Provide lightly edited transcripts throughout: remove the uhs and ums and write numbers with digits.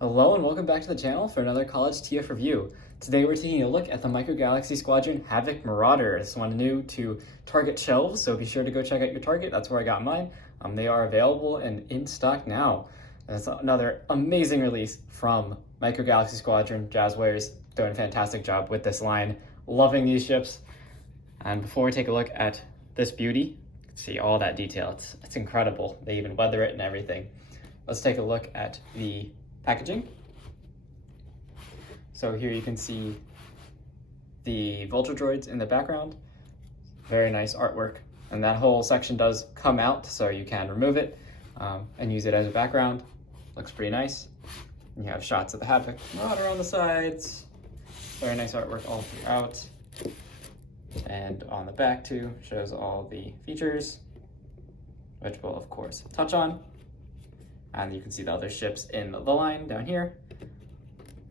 Hello and welcome back to the channel for another College TF review. Today we're taking a look at the Micro Galaxy Squadron HAVOC Marauder. This one new to Target shelves, so be sure to go check out your Target. That's where I got mine. They are available and in stock now. And it's another amazing release from Micro Galaxy Squadron. Jazwares doing a fantastic job with this line. Loving these ships. And before we take a look at this beauty, you can see all that detail. It's incredible. They even weather it and everything. Let's take a look at the packaging. So here you can see the Vulture droids in the background. Very nice artwork. And that whole section does come out, so you can remove it and use it as a background. Looks pretty nice. And you have shots of the HAVOC Marauder on the sides. Very nice artwork all throughout. And on the back too, shows all the features, which we'll of course touch on. And you can see the other ships in the line down here.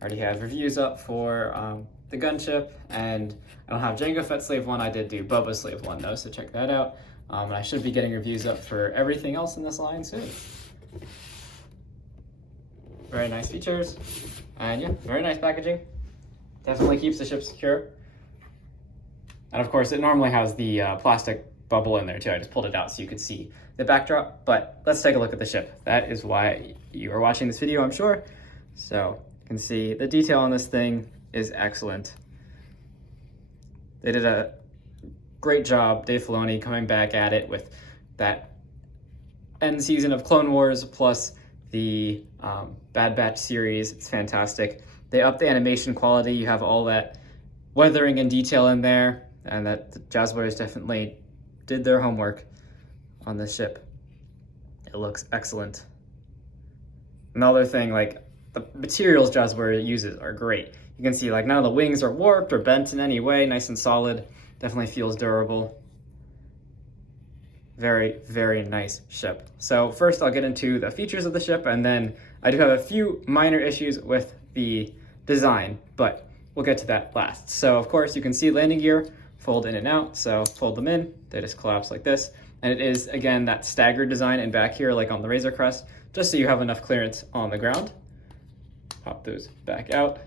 I already have reviews up for the gunship, and I don't have Jango Fett Slave 1. I did do Boba Slave 1 though, so check that out. And I should be getting reviews up for everything else in this line soon. Very nice features, and yeah, very nice packaging. Definitely keeps the ship secure. And of course, it normally has the plastic bubble in there too. I just pulled it out so you could see the backdrop, but let's take a look at the ship. That is why you are watching this video, I'm sure. So you can see the detail on this thing is excellent. They did a great job, Dave Filoni, coming back at it with that end season of Clone Wars plus the Bad Batch series. It's fantastic. They upped the animation quality. You have all that weathering and detail in there, and that the Jazwares definitely did their homework on this ship. It looks excellent. Another thing, like the materials Jazwares uses are great. You can see like none of the wings are warped or bent in any way, nice and solid. Definitely feels durable. Very, very nice ship. So first I'll get into the features of the ship, and then I do have a few minor issues with the design, but we'll get to that last. So of course you can see landing gear fold in and out, so fold them in, they just collapse like this. And it is, again, that staggered design in back here, like on the Razor Crest, just so you have enough clearance on the ground. Pop those back out.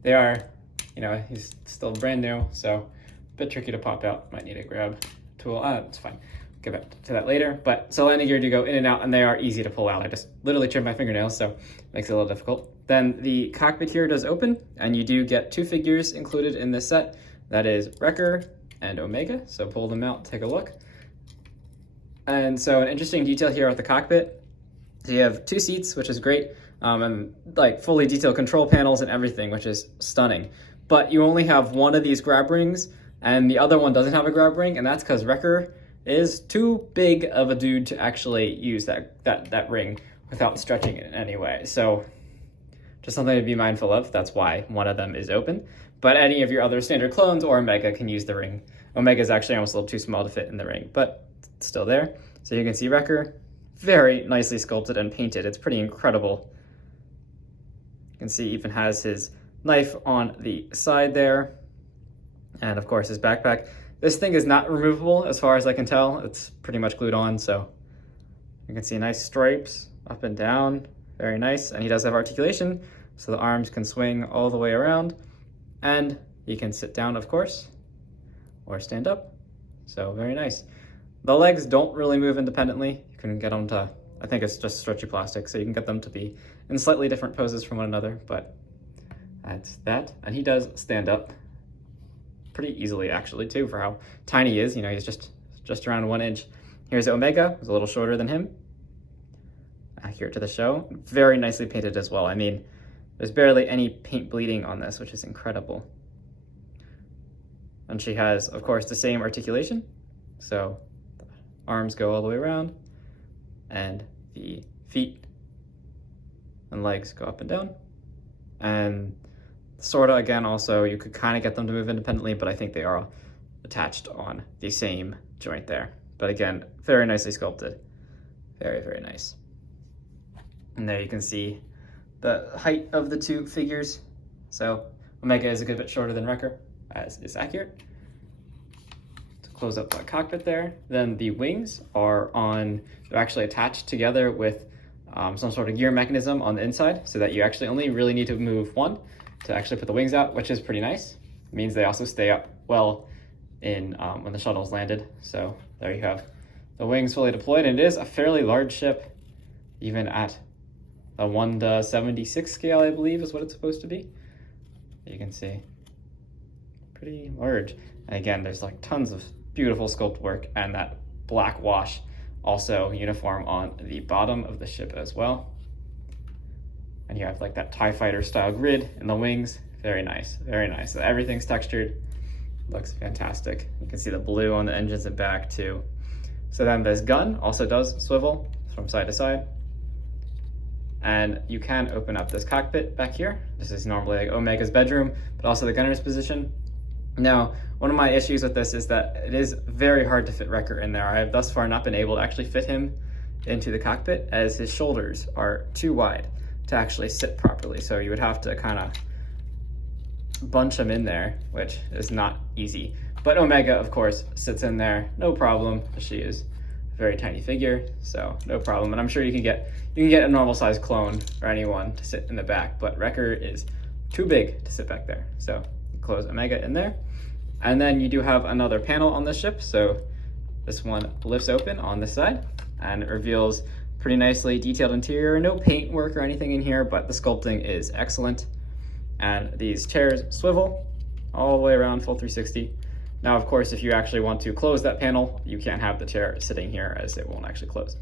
They are, he's still brand new, so a bit tricky to pop out. Might need a grab tool. It's fine. Get back to that later. But so landing gear do go in and out, and they are easy to pull out. I just literally trimmed my fingernails, so it makes it a little difficult. Then the cockpit here does open, and you do get two figures included in this set. That is Wrecker and Omega, so pull them out, take a look. And so an interesting detail here at the cockpit, so you have two seats, which is great, and like fully detailed control panels and everything, which is stunning. But you only have one of these grab rings, and the other one doesn't have a grab ring, and that's because Wrecker is too big of a dude to actually use that ring without stretching it in any way. So just something to be mindful of. That's why one of them is open. But any of your other standard clones or Omega can use the ring. Omega is actually almost a little too small to fit in the ring, but it's still there. So you can see Wrecker, very nicely sculpted and painted. It's pretty incredible. You can see even has his knife on the side there. And of course his backpack. This thing is not removable as far as I can tell. It's pretty much glued on, so you can see nice stripes up and down. Very nice, and he does have articulation, so the arms can swing all the way around. And you can sit down, of course, or stand up. So very nice. The legs don't really move independently. You can get them to, I think it's just stretchy plastic, so you can get them to be in slightly different poses from one another, but that's that. And he does stand up pretty easily, actually, too, for how tiny he is. He's just around 1 inch. Here's Omega, who's a little shorter than him. Accurate to the show. Very nicely painted as well. I mean, there's barely any paint bleeding on this, which is incredible. And she has, of course, the same articulation. So the arms go all the way around, and the feet and legs go up and down. And sorta, again, also, you could kind of get them to move independently, but I think they are attached on the same joint there. But again, very nicely sculpted. Very, very nice. And there you can see the height of the two figures. So Omega is a good bit shorter than Wrecker, as is accurate. To close up the cockpit there. Then the wings are they're actually attached together with some sort of gear mechanism on the inside so that you actually only really need to move one to actually put the wings out, which is pretty nice. It means they also stay up well in when the shuttle's landed. So there you have the wings fully deployed, and it is a fairly large ship, even at a 1:76 scale, I believe is what it's supposed to be. You can see, pretty large. And again, there's like tons of beautiful sculpt work, and that black wash also uniform on the bottom of the ship as well. And you have like that TIE fighter style grid in the wings. Very nice, very nice. So everything's textured, looks fantastic. You can see the blue on the engines and back too. So then this gun also does swivel from side to side. And you can open up this cockpit back here. This is normally like Omega's bedroom, but also the gunner's position. Now, one of my issues with this is that it is very hard to fit Wrecker in there. I have thus far not been able to actually fit him into the cockpit, as his shoulders are too wide to actually sit properly. So you would have to kind of bunch him in there, which is not easy. But Omega, of course, sits in there, no problem. She is a very tiny figure, so no problem. And I'm sure you can get a normal size clone or anyone to sit in the back, but Wrecker is too big to sit back there. So you close Omega in there. And then you do have another panel on the ship. So this one lifts open on this side, and it reveals pretty nicely detailed interior. No paint work or anything in here, but the sculpting is excellent. And these chairs swivel all the way around full 360. Now, of course, if you actually want to close that panel, you can't have the chair sitting here, as it won't actually close.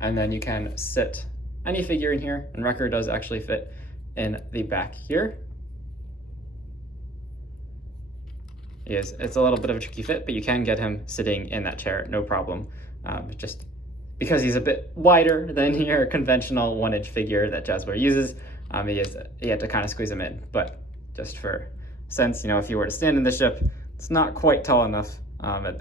And then you can sit any figure in here, and Wrecker does actually fit in the back here. It's a little bit of a tricky fit, but you can get him sitting in that chair, no problem. Just because he's a bit wider than your conventional 1-inch figure that Jazwares uses, you have to kind of squeeze him in. But just for sense, if you were to stand in the ship, it's not quite tall enough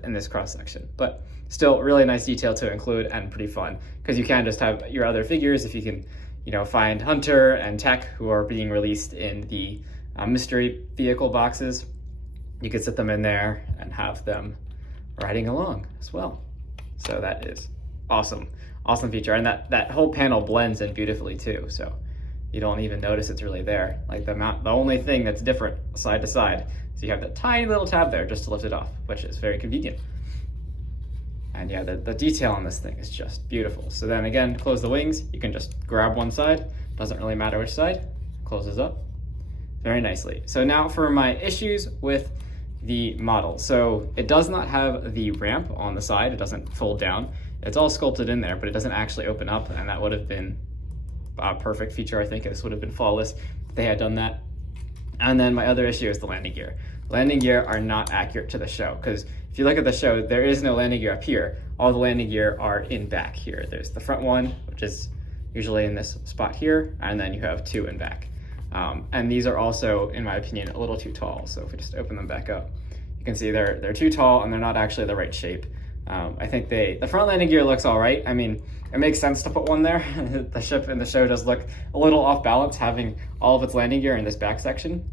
in this cross section, but still really nice detail to include and pretty fun, because you can just have your other figures if you can, find Hunter and Tech, who are being released in the mystery vehicle boxes. You could sit them in there and have them riding along as well. So that is awesome, awesome feature. And that whole panel blends in beautifully too. So you don't even notice it's really there. Like the only thing that's different side to side is you have that tiny little tab there just to lift it off, which is very convenient. And yeah, the detail on this thing is just beautiful. So then again, close the wings. You can just grab one side. Doesn't really matter which side. Closes up very nicely. So now for my issues with the model. So it does not have the ramp on the side. It doesn't fold down. It's all sculpted in there, but it doesn't actually open up, and that would have been a perfect feature. I think this would have been flawless if they had done that. And then my other issue is the landing gear. Landing gear are not accurate to the show, because if you look at the show, there is no landing gear up here. All the landing gear are in back here. There's the front one, which is usually in this spot here, and then you have two in back. And these are also, in my opinion, a little too tall. So if we just open them back up, you can see they're too tall and they're not actually the right shape. I think the front landing gear looks all right. I mean, it makes sense to put one there. The ship in the show does look a little off balance, having all of its landing gear in this back section.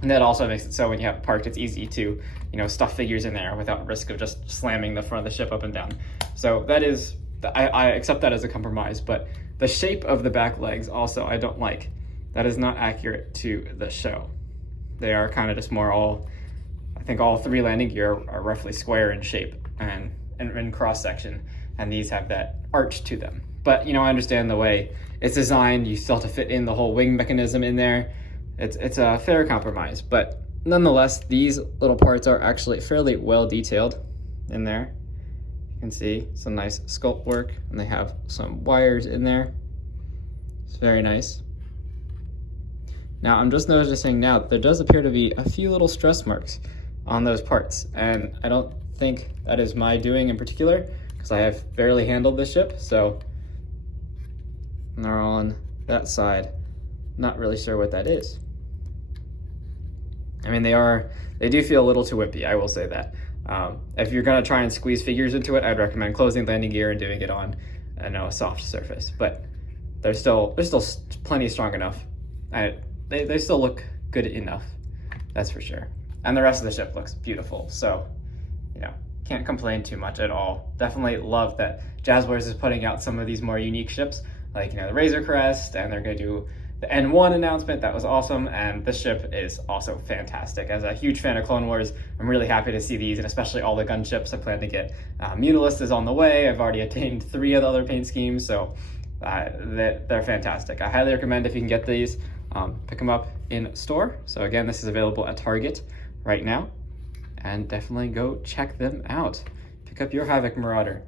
And that also makes it so when you have it parked, it's easy to, stuff figures in there without risk of just slamming the front of the ship up and down. So that is, I accept that as a compromise, but the shape of the back legs also I don't like. That is not accurate to the show. They are kind of just more I think all three landing gear are roughly square in shape and in cross section, and these have that arch to them. But I understand the way it's designed. You still have to fit in the whole wing mechanism in there. It's a fair compromise, but nonetheless, these little parts are actually fairly well detailed in there. You can see some nice sculpt work, and they have some wires in there. It's very nice. Now, I'm just noticing now that there does appear to be a few little stress marks on those parts, and I don't think that is my doing in particular, because I have barely handled this ship, so they're on that side. Not really sure what that is. I mean, they do feel a little too wimpy, I will say that. If you're gonna try and squeeze figures into it, I'd recommend closing landing gear and doing it on a soft surface, but they're still plenty strong enough. They still look good enough, that's for sure. And the rest of the ship looks beautiful, so, can't complain too much at all. Definitely love that Jazwares is putting out some of these more unique ships. like, the Razor Crest, and they're going to do the N1 announcement. That was awesome, and the ship is also fantastic. As a huge fan of Clone Wars, I'm really happy to see these, and especially all the gunships. I plan to get Munilist is on the way. I've already attained 3 of the other paint schemes, so they're fantastic. I highly recommend, if you can get these, pick them up in store. So again, this is available at Target right now, and definitely go check them out. Pick up your Havoc Marauder.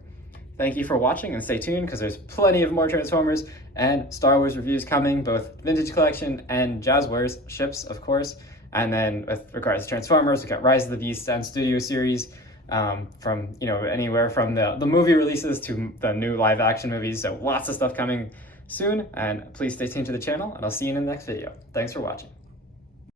Thank you for watching, and stay tuned because there's plenty of more Transformers and Star Wars reviews coming, both Vintage Collection and Jazwares ships, of course. And then with regards to Transformers, we've got Rise of the Beasts and Studio Series, from anywhere from the movie releases to the new live action movies. So lots of stuff coming soon, and please stay tuned to the channel, and I'll see you in the next video. Thanks for watching.